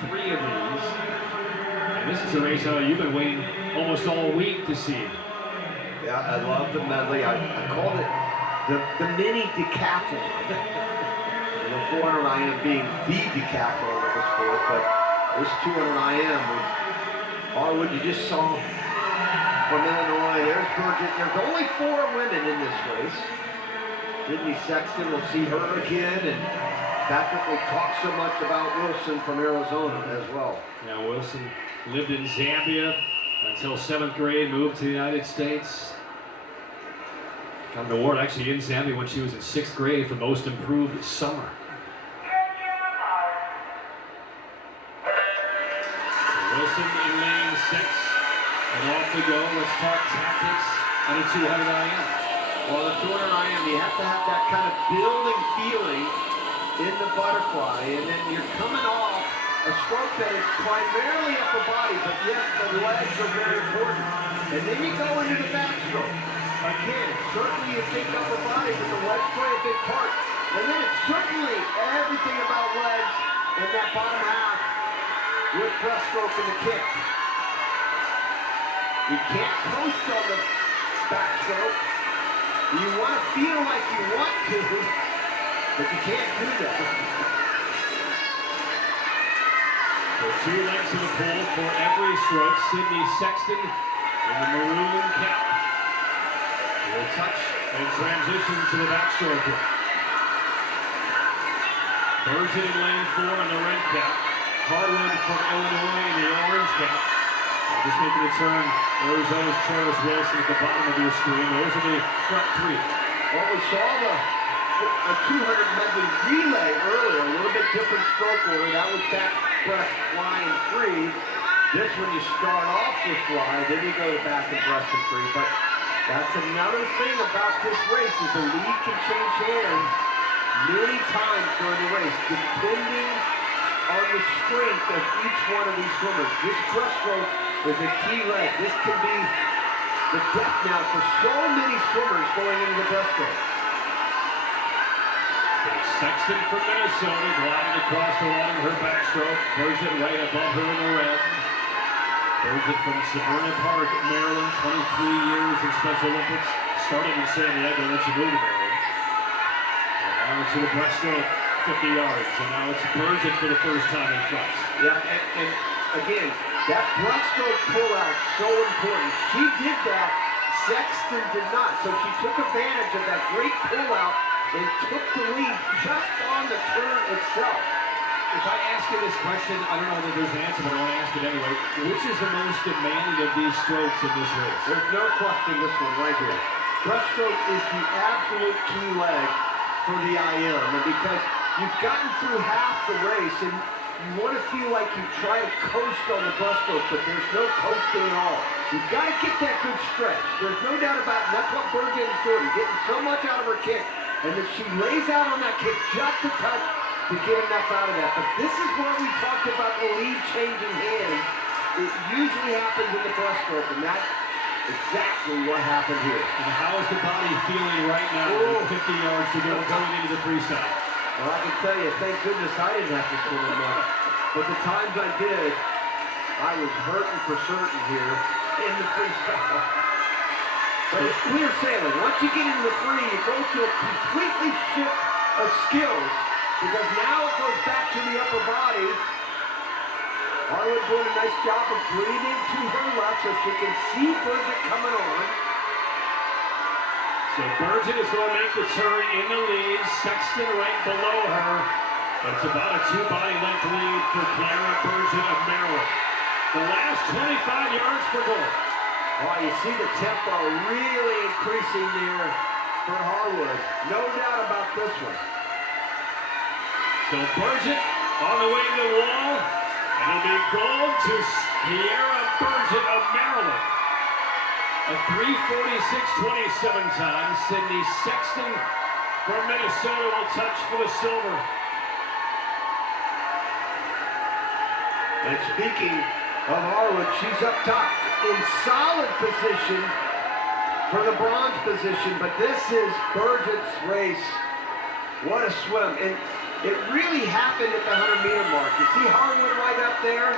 3 of these. And this is a race you've been waiting almost all week to see. Yeah, I love the medley. I called it the mini decathlon. The 400 IM being the decathlon of the sport, but this 200 IM with Harwood, you just saw from Illinois. There's Burgett. There's only 4 women in this race. Sydney Sexton, we'll see her again, and Patrick, we talked so much about Wilson from Arizona as well. Now Wilson lived in Zambia until 7th grade, moved to the United States. Got an award actually in Zambia when she was in 6th grade for most improved summer. Wilson in lane 6, and off we go. Let's talk tactics on a 200 IM. Well, the 200 IM, you have to have that kind of building feeling in the butterfly, and then you're coming off a stroke that is primarily upper body, but yes, the legs are very important. And then you go into the backstroke. Again, certainly you think upper body, but the legs play a big part. And then it's certainly everything about legs in that bottom half with breaststroke and the kick. You can't coast on the backstroke. You want to feel like you want to, but you can't do that. So 2 lengths of the pole for every stroke. Sydney Sexton in the maroon cap will touch and transition to the backstroke. Burgett in lane 4 in the red cap. Harwood from Illinois in the orange cap. Just making a turn, Arizona's Travis Wilson at the bottom of your screen. Those are the front 3. Well, we saw a 200 medley relay earlier, a little bit different stroke order. That was back breast flying free. This one you start off with fly, then you go to back and breast and free. But that's another thing about this race is the lead can change hands many times during the race, depending on the strength of each one of these swimmers. This breaststroke is a key leg. This can be the death knell for so many swimmers going into the breaststroke. Sexton from Minnesota gliding across the line of her backstroke. Burgett right above her in the red. Burgett from Severna Park, Maryland, 23 years in Special Olympics. Started in San Diego, then she moved to Maryland. And now to the breaststroke, 50 yards. And now it's Burgett for the first time in front. Yeah, and again, that breaststroke pullout so important. She did that, Sexton did not. So she took advantage of that great pullout and took the lead just on the turn itself. If I ask you this question, I don't know that there's an answer, but I want to ask it anyway. Which is the most demanding of these strokes in this race? There's no question this one right here. Breaststroke is the absolute key leg for the IM. And because you've gotten through half the race and you want to feel like you try to coast on the breaststroke, but there's no coasting at all. You've got to get that good stretch. There's no doubt about it. That's what Burgett is doing, getting so much out of her kick. And then she lays out on that kick just a touch to get enough out of that. But this is where we talked about the lead changing hands. It usually happens in the breaststroke, and that's exactly what happened here. And how is the body feeling right now with 50 yards to go going into the freestyle? Well, I can tell you, thank goodness I didn't have to swim enough. But the times I did, I was hurting for certain here in the freestyle. But it's clear sailing. Once you get into the free, you go to a completely shift of skills because now it goes back to the upper body. Harwood doing a nice job of breathing to her left so she can see Burgett coming on. So Burgett is going to make the turn in the lead. Sexton right below her. It's about a 2-body length lead for Clara Burgett of Maryland. The last 25 yards for gold. Oh, you see the tempo really increasing there for Harwood. No doubt about this one. So Burgett on the way to the wall. And it'll be gold to Kiera Burgett of Maryland. A 3:46.27 time. Sydney Sexton from Minnesota will touch for the silver. And speaking of Harwood, she's up top in solid position for the bronze position, but this is Burgett's race. What a swim. And it really happened at the 100-meter mark. You see Harwood right up there.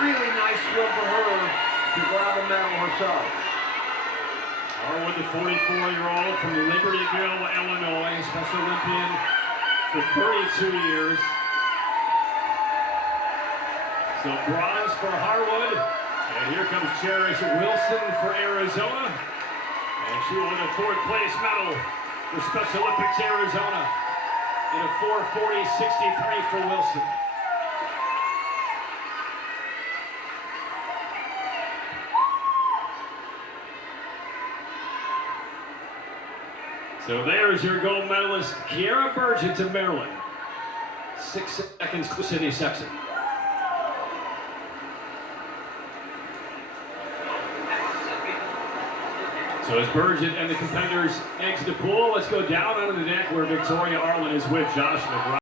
Really nice swim for her to grab a medal herself. Harwood, the 44-year-old from Libertyville, Illinois, Special Olympian for 32 years. So bronze for Harwood. And here comes Cherish Wilson for Arizona. And she will win a fourth place medal for Special Olympics Arizona in a 4:40.63 for Wilson. So there's your gold medalist, Kiera Burgett of Maryland. 6 seconds to Sydney Sexton. So as Burgett and the competitors exit the pool, let's go down under the deck where Victoria Arlen is with Josh McGrath.